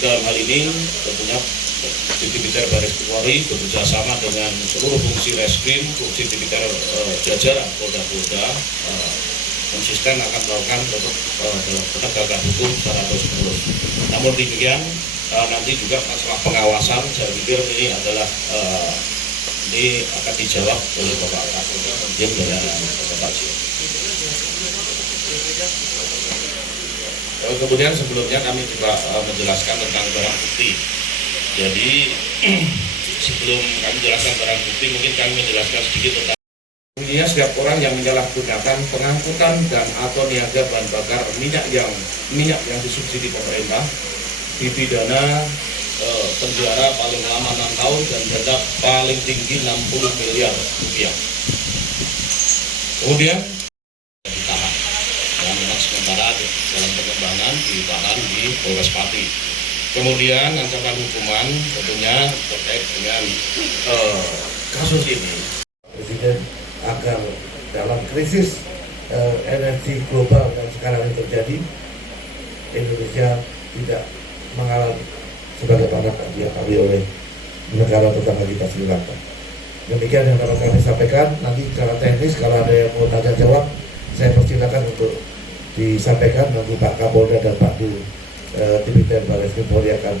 dalam hal ini tentunya Tipiter Baris Polri bekerja sama dengan seluruh fungsi reskrim, fungsi Tipiter jajaran Polda-Polda konsisten akan melakukan dalam penegakan hukum secara terus-menerus. Namun demikian nanti juga masalah pengawasan saya pikir ini adalah ini akan dijawab oleh Bapak Kapolda dan Bapak Jio. Kemudian sebelumnya kami juga menjelaskan tentang barang bukti. Jadi sebelum kami jelaskan barang bukti, mungkin kami menjelaskan sedikit tentang setiap orang yang menyalahgunakan pengangkutan dan atau niaga bahan bakar minyak yang disubsidi pemerintah dipidana penjara paling lama 6 tahun dan denda paling tinggi 60 miliar rupiah. Kemudian ditahan dan memang sementara dalam pengembangan ditahan di Polres Pati. Kemudian ancaman hukuman tentunya terkait dengan kasus ini. Presiden agar dalam krisis energi global yang sekarang ini terjadi, Indonesia tidak mengalami sebagaimana dialami oleh negara tetangga kita Sri Lanka. Demikian yang dapat kami sampaikan. Nanti secara teknis kalau ada yang mau tanya jawab, saya persilakan untuk disampaikan. Nanti Pak Kapolda dan Pak Tipiter Baris Polri akan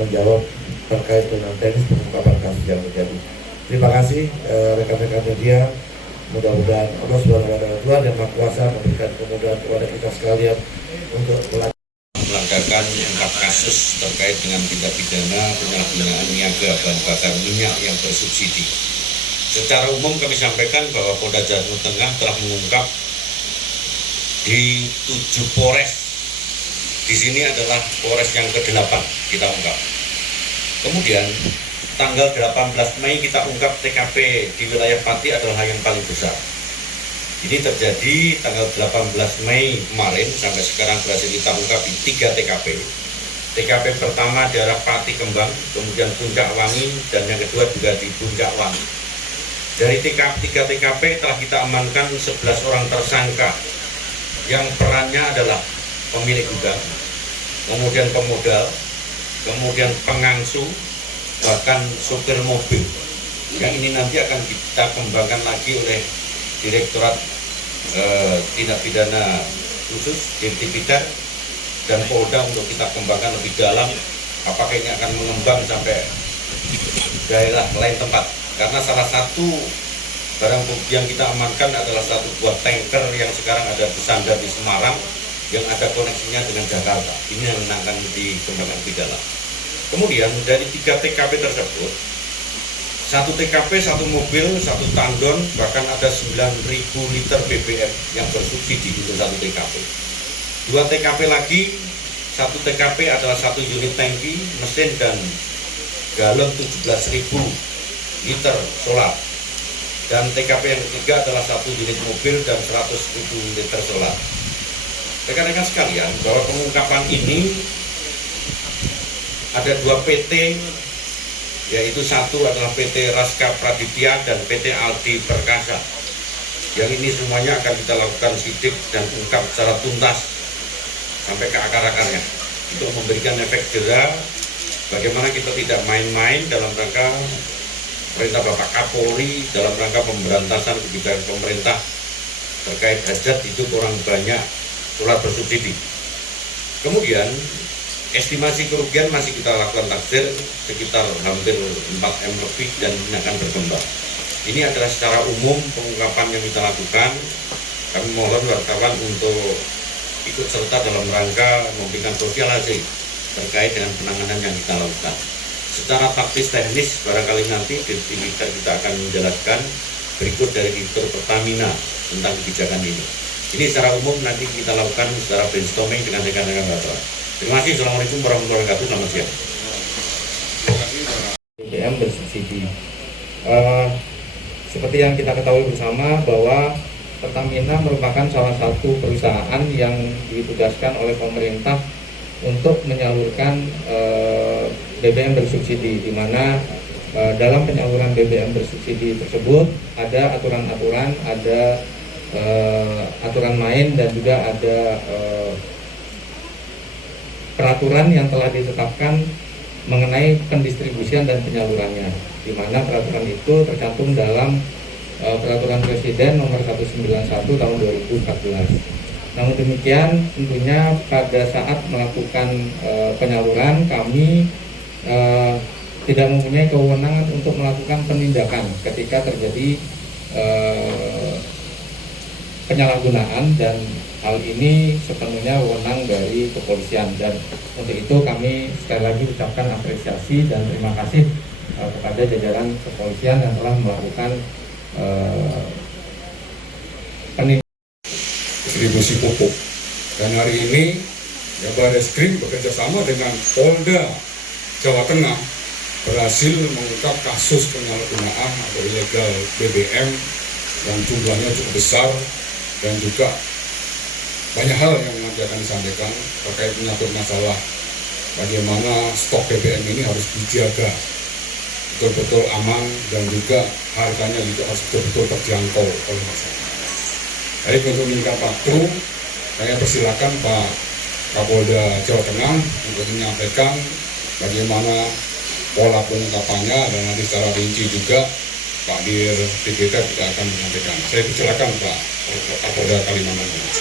menjawab terkait dengan teknis pengungkapan kasus yang terjadi. Terima kasih rekan-rekan media. Mudah-mudahan Allah Subhanahu wa Ta'ala Tuhan yang Maha Kuasa memberikan kemudahan kepada kita sekalian untuk melanggarkan 4 kasus terkait dengan tindak pidana penyalahgunaan niaga bahan bakar minyak yang bersubsidi. Secara umum kami sampaikan bahwa Polda Jawa Tengah telah mengungkap di 7 Polres. Di sini adalah Polres yang ke-8 kita ungkap. Kemudian tanggal 18 Mei kita ungkap TKP di wilayah Pati adalah yang paling besar. Ini terjadi tanggal 18 Mei kemarin, sampai sekarang berhasil kita ungkap di 3 TKP. TKP pertama daerah Pati Kembang, kemudian Puncak Wangi, dan yang kedua juga di Puncak Wangi. Dari 3 TKP telah kita amankan 11 orang tersangka yang perannya adalah pemilik gudang, kemudian pemodal, kemudian pengangsu, bahkan sopir mobil. Yang ini nanti akan kita kembangkan lagi oleh Direktorat Tindak Pidana Khusus Tipiter dan Polda untuk kita kembangkan lebih dalam apakah ini akan mengembang sampai daerah lain tempat. Karena salah satu barang bukti yang kita amankan adalah satu buah tanker yang sekarang ada bersandar di Semarang yang ada koneksinya dengan Jakarta. Ini yang akan dikembangkan lebih dalam. Kemudian dari 3 TKP tersebut, 1 TKP, 1 mobil, 1 tandon, bahkan ada 9.000 liter BBM yang bersubsidi untuk 1 TKP. 2 TKP lagi, 1 TKP adalah 1 unit tangki, mesin dan galon 17.000 liter solar. Dan TKP yang ketiga adalah 1 unit mobil dan 100.000 liter solar. Rekan-rekan sekalian, bahwa pengungkapan ini ada 2 PT, yaitu satu adalah PT Raska Praditya dan PT Aldi Perkasa. Yang ini semuanya akan kita lakukan sidik dan ungkap secara tuntas sampai ke akar-akarnya untuk memberikan efek jera bagaimana kita tidak main-main dalam rangka perintah Bapak Kapolri dalam rangka pemberantasan kebijakan pemerintah terkait hajat hidup orang banyak solar bersubsidi. Kemudian estimasi kerugian masih kita lakukan taksir sekitar hampir 4M lebih dan ini akan berkembang. Ini adalah secara umum pengungkapan yang kita lakukan. Kami mohon wartawan untuk ikut serta dalam rangka memberikan sosialisasi terkait dengan penanganan yang kita lakukan. Secara taktis teknis barangkali nanti di kita akan menjelaskan berikut dari Direktur Pertamina tentang kebijakan ini. Ini secara umum nanti kita lakukan secara brainstorming dengan rekan-rekan wartawan. Terima kasih. Assalamualaikum warahmatullahi wabarakatuh. Selamat siang. BBM bersubsidi. Seperti yang kita ketahui bersama bahwa Pertamina merupakan salah satu perusahaan yang ditugaskan oleh pemerintah untuk menyalurkan BBM bersubsidi, di mana dalam penyaluran BBM bersubsidi tersebut ada aturan-aturan, ada aturan main dan juga ada peraturan yang telah ditetapkan mengenai pendistribusian dan penyalurannya, di mana peraturan itu tercantum dalam Peraturan Presiden Nomor 191 Tahun 2014. Namun demikian, tentunya pada saat melakukan penyaluran, kami tidak mempunyai kewenangan untuk melakukan penindakan ketika terjadi penyalahgunaan, dan hal ini sepenuhnya wewenang dari kepolisian. Dan untuk itu kami sekali lagi ucapkan apresiasi dan terima kasih kepada jajaran kepolisian yang telah melakukan distribusi pupuk. Dan hari ini ya Barreskrim bekerja sama dengan Polda Jawa Tengah berhasil mengungkap kasus penyalahgunaan atau ilegal BBM dan jumlahnya cukup besar, dan juga banyak hal yang nanti akan disampaikan terkait menyangkut masalah bagaimana stok BBM ini harus dijaga betul-betul aman, dan juga harganya juga harus betul-betul terjangkau oleh masyarakat. Baik, untuk meningkat waktu, saya persilakan Pak Kapolda Jawa Tengah untuk menyampaikan bagaimana pola pengungkapannya, dan nanti secara rinci juga Pak Dir DPT juga akan menyampaikan. Saya persilakan Pak Kapolda Kalimantan Tengah.